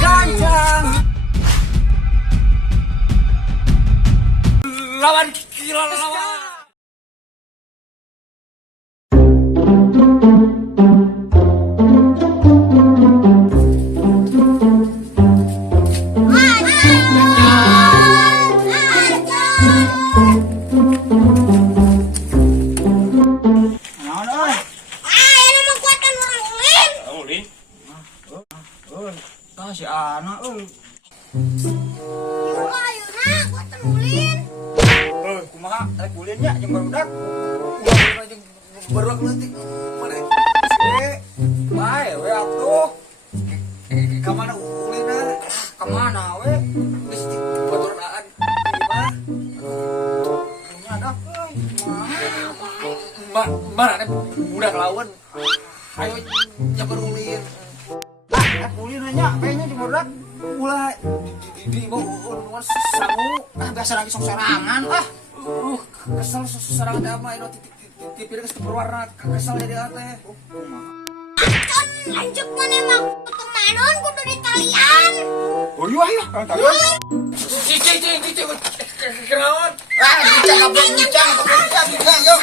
Gancang. Lawan gila lawan. Si anak ayeuna gua teh ulin. Kumaha rek ulin nya jeung barudak. Jeung barudak leutik. Mane? Bae we atuh. Ka mana ulina? Ka mana we? Geus dibaturan ieu mah. Nyadak euy. Mana budak lawan. Ayo jabar ulin. Ulin nanya, kayaknya di barudak mulai di bawah sangu, biasa lagi sok sorangan, kesel sorangan damai, no tipir kes berwarna, kesel jadi ate. Acon lanjut mana emang kemanon kudu di talian. Oh iya iya, talian. Cici, kenaon? Bincang, yuk.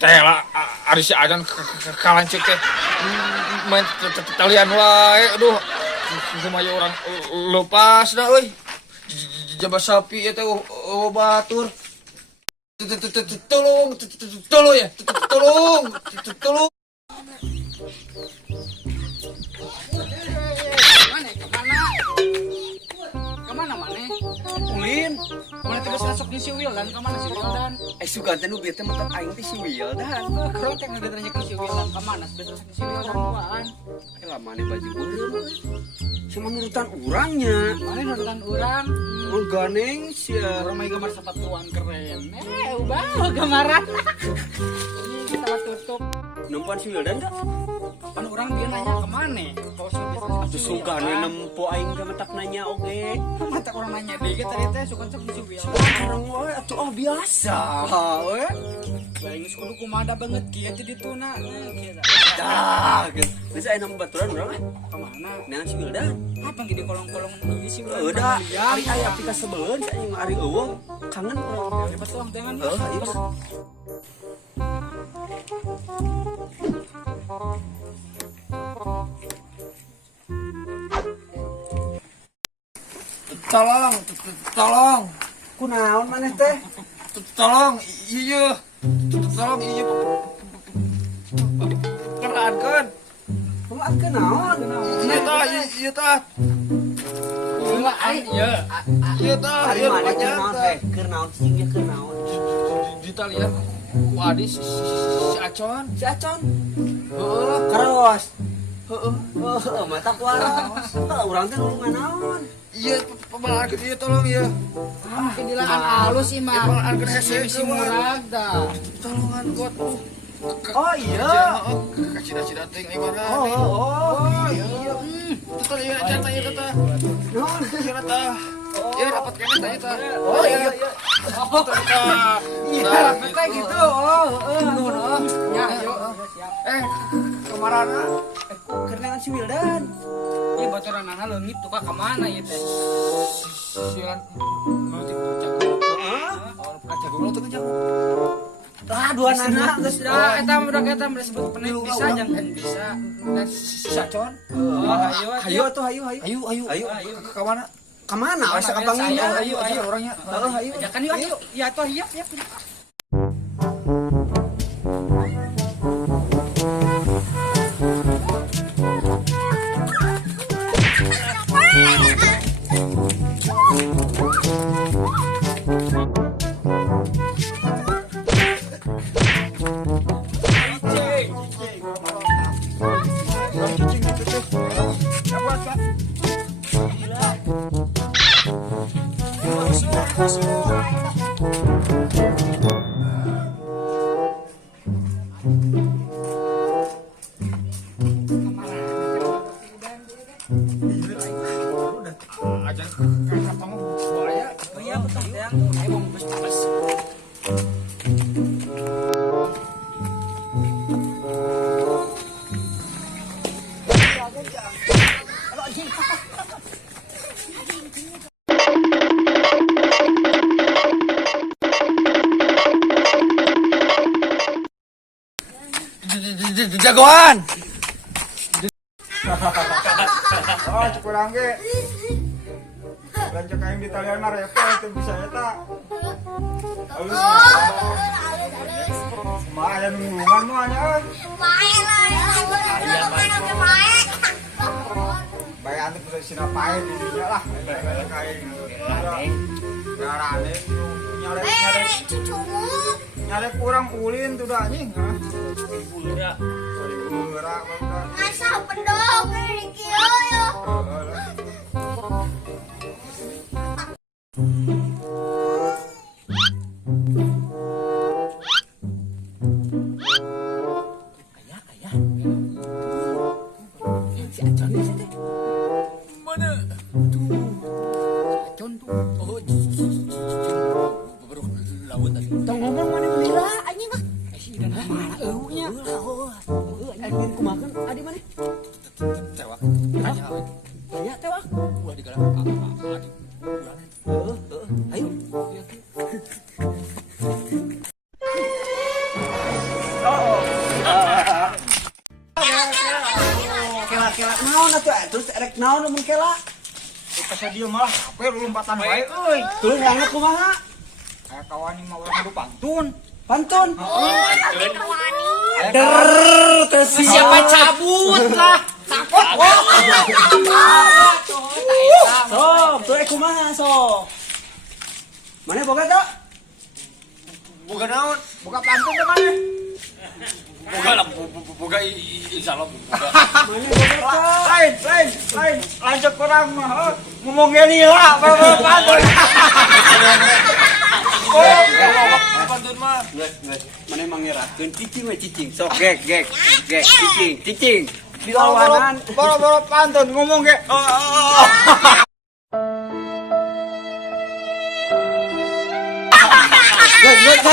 Tela ari si ajan kalancik teh main talian wae aduh kumaha orang lepas da euy jaba sapi eta batur tolong ya tolong Kemana mana? ulin Mana terus masuk di si Wildan? Kemana si Wildan? sugan teh nu bieu teh mah aing teh si Wildan Kalau teh ngegeternya ke si Wildan, kemana? Besok di si Wildan buaan. lamane baju urang cuma nurutan urangnya Mana nonton orang? ganeng sia Orang main gambar sepatuan keren. Ubah gambaran. Ini kita tutup. nempan si Wildan dah Kan orang dia nanya kemana? Kalau atuh sugan we nempo aing teh matak nanya oge Mata orang nanya deh, tadi teh suka di si Wildan. urang wae atuh biasa we Lain kudu kumada banget kieu teh dituna. Kieu. dah geus aya baturan urang Kemana? neangan si Wildan Apa di kolong-kolong di si Wildan? udah ari aya pika sebeun aing ari eueuh kangen urang Lepas tuang dengan. iya tolong Kunaon maneh teh? tolong iya perhatikan Kumaha kenaon? iya tah iya tah Ari maneh keur naon teh? Keur naon cing ge keur naon? di talian wadi si Acon Si Acon. heeh Karos. Heeh, mata waras. Urang teh nulungan naon? iya pemalakan dia tolong ya Pindilaan halus sih mah. pemalakan hese Si murag dah. tolongan kuat Oh iya. cida-cida ting ibarat Oh iya. Tata iya tanya tata Naon? iya tata iya dapat kene tanya tata Oh iya. tata Iya, kayak gitu. Ya, yuk. kemarana Keur naon si Wildan? Ini bocoran anak leungit tuh kak kemana ya teh? silan nutik jago awal pernah jago lo tuh jago Dua anak geus Dah, eta udah sebut pening bisa jangan bisa. Dan si Acon Hayu atuh hayu. ayo ke mana Ka mana? Asa ka pangin. Ayo. orangnya Hayu. Ajakan yuk, ayo. Ya toh iya. Aja kakak kamu boleh ya. Oh iya betul ya. Ayo mau bes. Jagoan. Oh, kurang ge. Lanjut kain di talian mah repot itu bisa eta. Halus. Mah aya nunggungan mah nya euy. Mae lah, mae. Bae atuh bisa sina pae di dinya lah. Bae kain. Garane nyarek Cucumu. nyarek kurang ulin tuh dah anjing. Ulira. Ulira mah. Asa pendog ini kieu ya. Si Acon di situ. Mana? Tuh. Acon tuh. Oh, baru lawan tadi. Tong ngomong mana melila anjing mah. Si dan mana eunya? Anjing kumakan adi mana? Tewak. Tanya awe. Ya tewak. Ulah di galang. Adik. Ayo. Kela naon atuh terus erek naon mun kela? Pas dia malah apa lompatan bae euy. Terus rangna kumaha? Kayak kawan ini mah urang kudu pantun. Pantun. Wani. Der teh Siapa cabut lah? Sok, tuh kumaha sok. Mana boga teh? Bukan naon. Buka pantun teh mana? Buka lah. Buka insyaallah buka. Mana boga teh? Lain. Lanjut kurang mah. Ngomong gini lah, pantun. Pantun mah. Mana mangerakeun cicing we cicing. Sok gek cicing. Di lawanan Boro-boro pantun ngomong ge.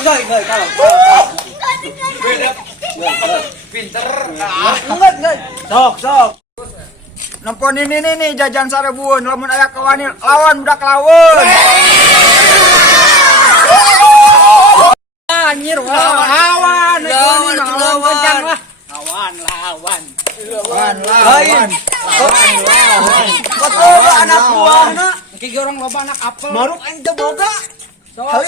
Goy kalau. Beda. Pinter. Enggak. Sok. Nempon ini nih jajan sarebueun lamun aya kawani lawan budak lawan. Anjir Lawan. lawan. Lain. Betul anak buahna. Kayak orang loba anak apel. Maruk aing teu boga. Lawan.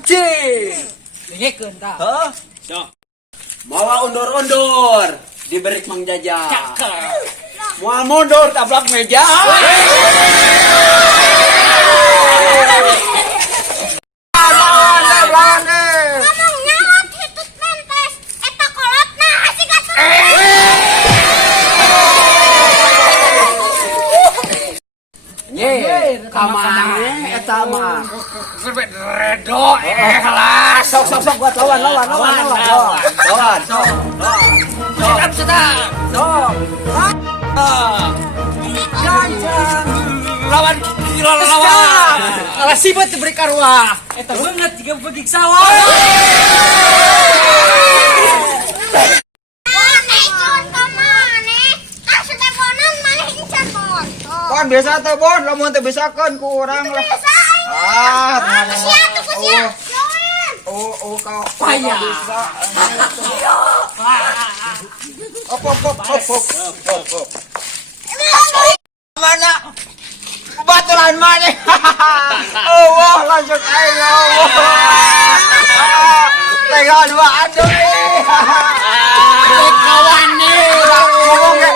Kecil. Ngekeun tah. Hah? Sok. Bawa undur-undur. Diberi Mang Jaja. Moal mundur tablak meja. Lawan Ngomong nyaut hitut mentes. Eta kolotna asik atuh. Ye, kamane eta mah. Serbe redo ikhlas. Sok buat lawan. Sedap sedap. Sok. Lawan sibet diberi karwa. Eta beungeut jiga begik sawah. Mana ikut kamane? Ah sudah bonan mana incan bon. Kon biasa teh bon, lamun teh bisakeun ku urang lah. Bisa ayo. Kusia tuh kusia. Joen. Oh kau. Payah. Op. Mana? Baturan mana? Oh wah lanjut ayo. Tega dua aduh. Kawan nih. Ngomong ge.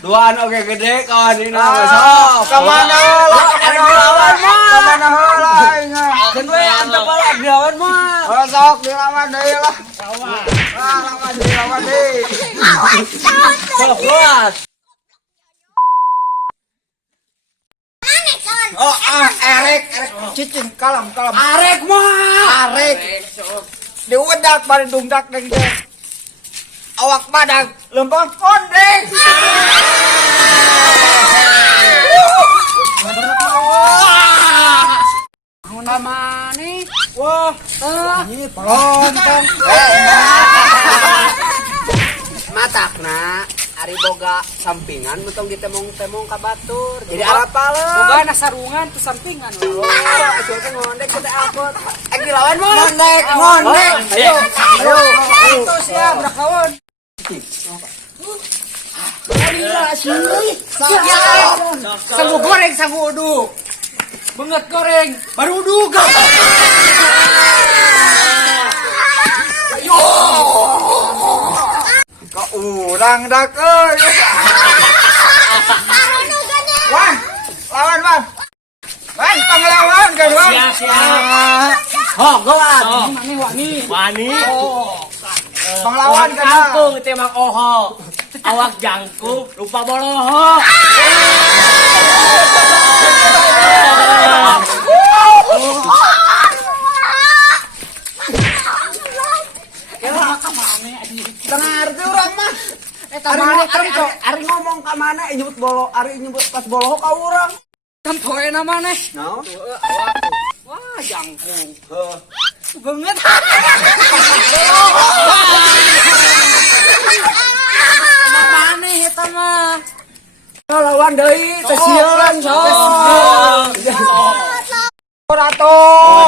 Duaan oke gede kawan ini sok. Kamana lah? Dilawan mah. Kamana heula aing? Dan we anta bala dilawan mah. Oh sok dilawan deui lah. Lawan deui. Sok luas. Mana arek cicing kalem. Arek mah. Arek diudak bari dungdak deng. Awak badag lempeng kondeng. Namane. Wah, ini pelontong. Matakna ari boga sampingan mentong ditemong-temong ka batur. Jadi arapaleun. Boga nasarungan tu sampingan. Coba ngondek kita akut. Lawan mah. Ngondek. Ayo. Itu siap udah kawan. Sanggup goreng, sanggup uduk. Banget goreng, baru uduk. Kau urang dak euy. Wan, lawan Wan. Wan, panglawan kan Wan. Siap. Oh, goan. Wani. Panglawan kan. Kampung temang oho. Awak jangkung lupa boloho. Dengar tuh orang mah. Ari ngomong ka mana? Ari nyebut pas boloho ka urang. Kan poe namanya. No. Wah, jangkung. Banget. Mana eta mah? Lawan deui teh sieun Ratu.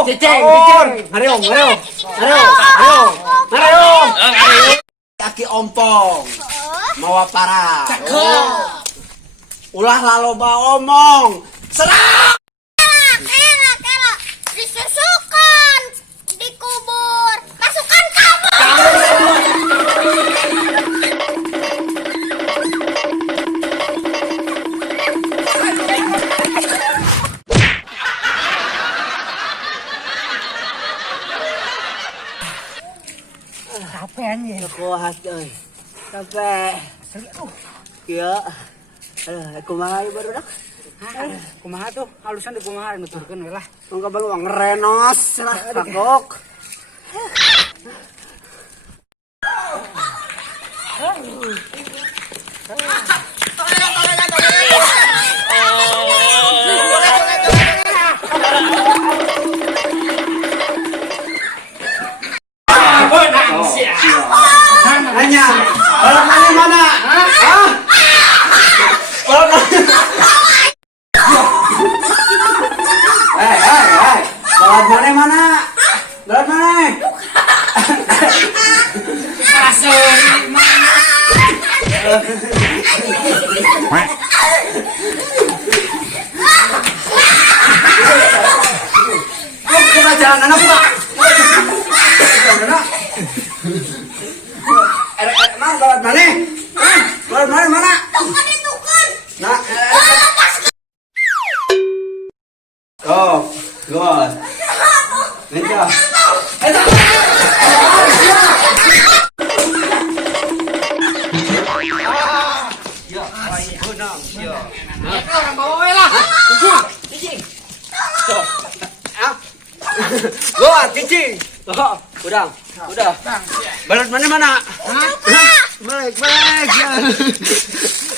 Cicing. Hareong. Kaki ompong. Mawa para. Ulah laloba omong. Serang. Kela, disusukan, dikubur, masukkan kamu. Kuat euy. Capek. Iya. Kumaha ieu baru dak? Kumaha tuh? Halusan di kumaha nuturkeun we lah. Nungka baluang ngerenos lah kagok. Nanya, balap mana? Hah? Balap Hei. Balap mana? Kita jalan anak Pak. Emang balap mana? Balap mana? Tukan. Nah, oh, good. Ninja. Orang bawa we lah. Gua cicing. Oh, udah. Balat mana? Balik.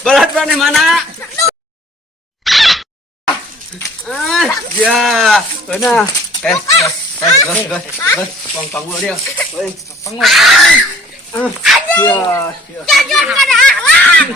Balat mana? Ya, benar. Pang dia. Jajan kada akhlak.